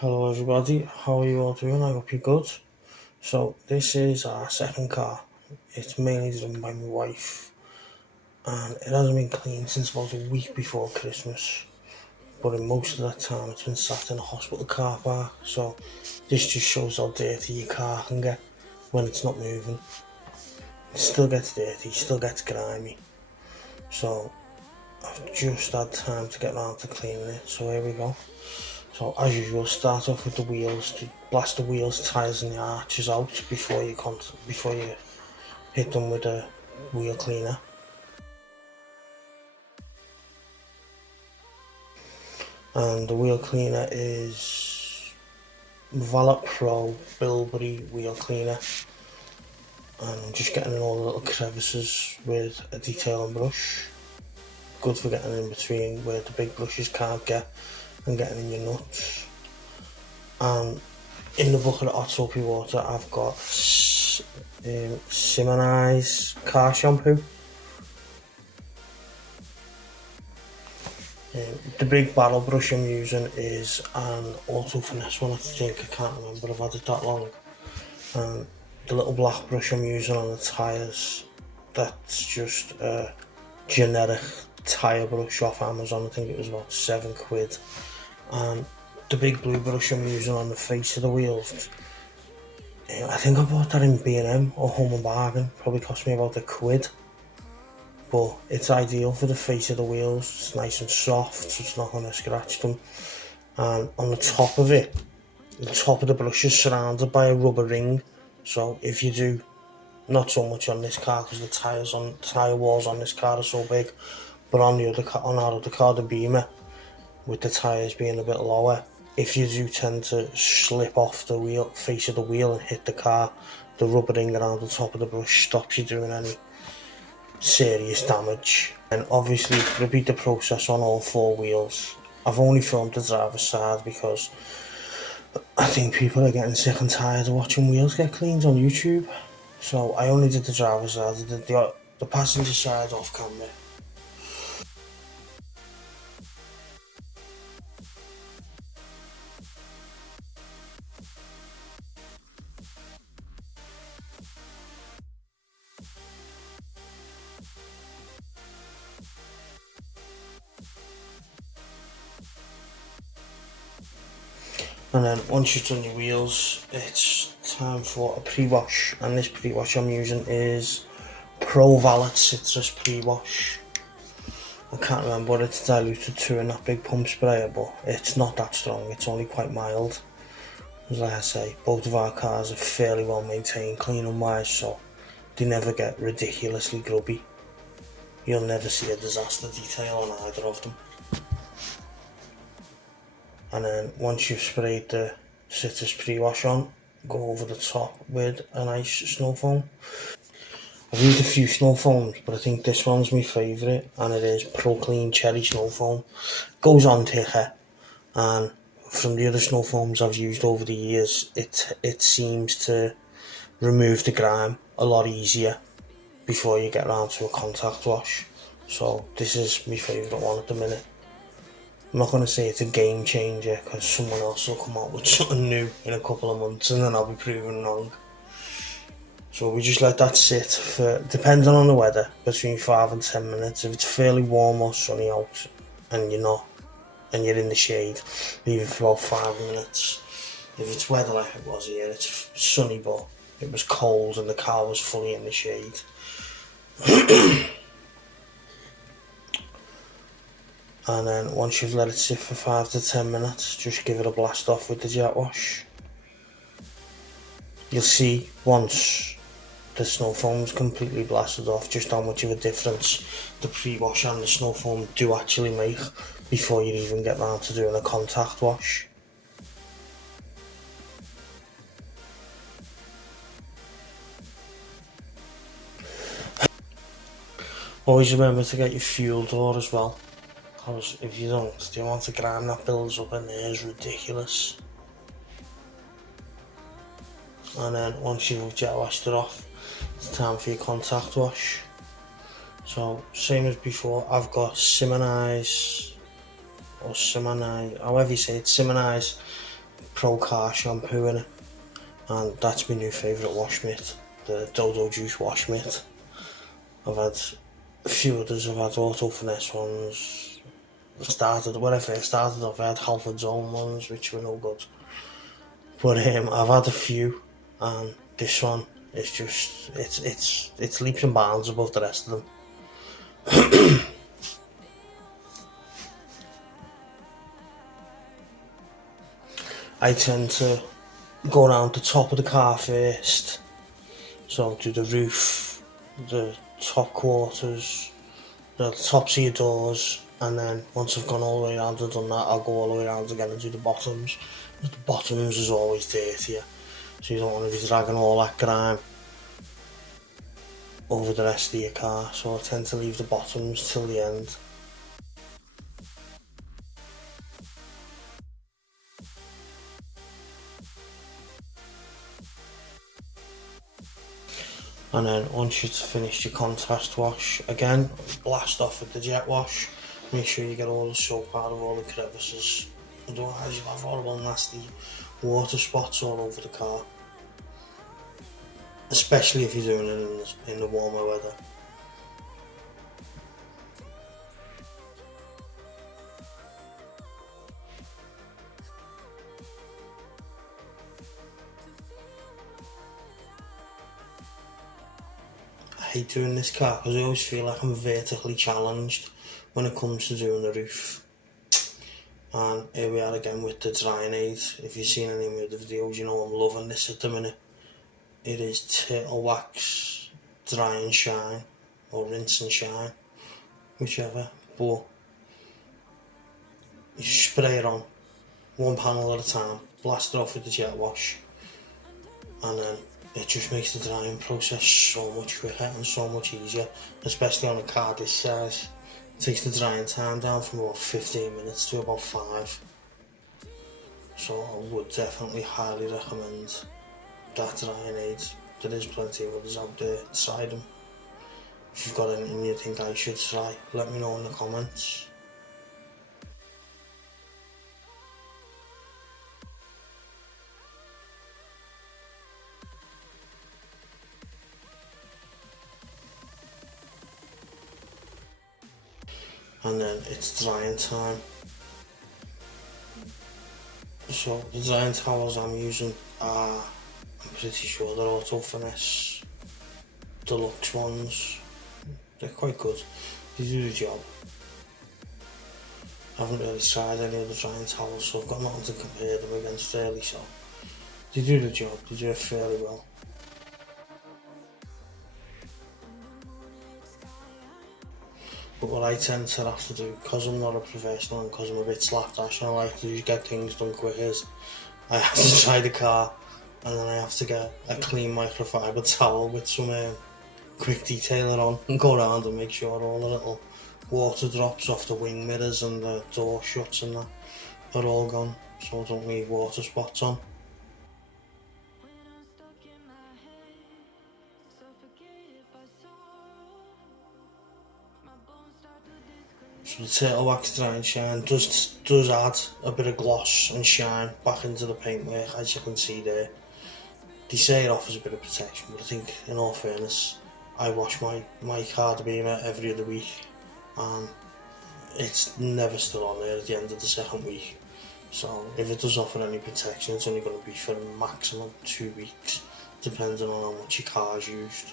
Hello everybody, how are you all doing? I hope you're good. So this is our second car. It's mainly driven by my wife and it hasn't been cleaned since about a week before Christmas. But in most of that time it's been sat in a hospital car park, so this just shows how dirty your car can get when it's not moving. It still gets dirty, still gets grimy. So I've just had time to get around to cleaning it, so here we go. So as usual, start off with the wheels, to blast the wheels, tyres and the arches out before you hit them with a wheel cleaner. And the wheel cleaner is Valet Pro Bilberry wheel cleaner. And I'm just getting in all the little crevices with a detailing brush. Good for getting in between where the big brushes can't get and getting in your nuts. And in the bucket of hot soapy water I've got Simonize car shampoo. The big barrel brush I'm using is an Auto Finesse one, I think. I can't remember, I've had it that long. And the little black brush I'm using on the tyres, that's just a generic tyre brush off Amazon. I think it was about £7. And the big blue brush I'm using on the face of the wheels, I think I bought that in B&M or Home and Bargain, probably cost me about £1. But it's ideal for the face of the wheels. It's nice and soft, so it's not going to scratch them. And on the top of it, the top of the brush is surrounded by a rubber ring. So if you do, not so much on this car because the tyre walls on this car are so big, but on our other car, the Beamer, with the tyres being a bit lower, if you do tend to slip off the face of the wheel and hit the car, the rubber ring around the top of the brush stops you doing any serious damage. And obviously repeat the process on all four wheels. I've only filmed the driver's side because I think people are getting sick and tired of watching wheels get cleaned on YouTube, so I only did the driver's side. I did the passenger side off camera. And then once you've done your wheels, it's time for a pre-wash, and this pre-wash I'm using is Pro Valet Citrus Pre-Wash. I can't remember what it's diluted to in that big pump sprayer, but it's not that strong, it's only quite mild. As like I say, both of our cars are fairly well maintained cleaning wise, so they never get ridiculously grubby. You'll never see a disaster detail on either of them. And then once you've sprayed the citrus pre-wash on, go over the top with a nice snow foam. I've used a few snow foams, but I think this one's my favourite, and it is Pro Clean Cherry Snow Foam. Goes on thicker, and from the other snow foams I've used over the years, it seems to remove the grime a lot easier before you get around to a contact wash. So this is my favourite one at the minute. I'm not going to say it's a game changer because someone else will come out with something new in a couple of months and then I'll be proven wrong. So we just let that sit for, depending on the weather, between 5 and 10 minutes. If it's fairly warm or sunny out and you're in the shade, leave it for about 5 minutes. If it's weather like it was here, it's sunny but it was cold and the car was fully in the shade. And then once you've let it sit for 5 to 10 minutes, just give it a blast off with the jet wash. You'll see once the snow foam's completely blasted off just how much of a difference the pre-wash and the snow foam do actually make before you even get round to doing a contact wash. Always remember to get your fuel door as well, because if you don't, the amount of grime that builds up in there is ridiculous. And then once you've jet washed it off, it's time for your contact wash. So same as before, I've got Simonize, however you say it, Simonize Pro Car shampoo in it, and that's my new favourite wash mitt, the Dodo Juice wash mitt. I've had a few others, I've had Auto Finesse ones. When I first started off, I had Halford's own ones, which were no good. But I've had a few, and this one is just, it's leaps and bounds above the rest of them. I tend to go around the top of the car first, so do the roof, the top quarters, the tops of your doors, and then once I've gone all the way around and done that, I'll go all the way around again and do the bottoms. The bottoms is always dirtier, so you don't want to be dragging all that grime over the rest of your car, so I tend to leave the bottoms till the end. And then once you've finished your contrast wash, again, blast off with the jet wash. Make sure you get all the soap out of all the crevices, otherwise you'll have horrible nasty water spots all over the car, especially if you're doing it in the warmer weather. I hate doing this car because I always feel like I'm vertically challenged when it comes to doing the roof. And here we are again with the drying aid. If you've seen any of my other videos, you know I'm loving this at the minute. It is Turtle Wax Dry and Shine, or Rinse and Shine, whichever. But you spray it on, one panel at a time, blast it off with the jet wash, and then it just makes the drying process so much quicker and so much easier, especially on a car this size. It takes the drying time down from about 15 minutes to about 5. So I would definitely highly recommend that drying aid. There is plenty of others out there, try them. If you've got anything you think I should try, let me know in the comments. And then it's drying time. So the drying towels I'm using are, I'm pretty sure they're Auto Finesse deluxe ones. They're quite good, they do the job. I haven't really tried any other drying towels, so I've got nothing to compare them against really, so they do the job, they do it fairly well. But what I tend to have to do, because I'm not a professional and because I'm a bit slapdash and I like to just get things done quick, is I have to dry the car and then I have to get a clean microfiber towel with some quick detailer on and go around and make sure all the little water drops off the wing mirrors and the door shuts and that are all gone, so I don't leave water spots on. So the Turtle Wax Dry and Shine does add a bit of gloss and shine back into the paintwork, as you can see there. They say it offers a bit of protection, but I think in all fairness, I wash my car Beamer every other week and it's never still on there at the end of the second week. So if it does offer any protection, it's only going to be for a maximum 2 weeks, depending on how much your car's used.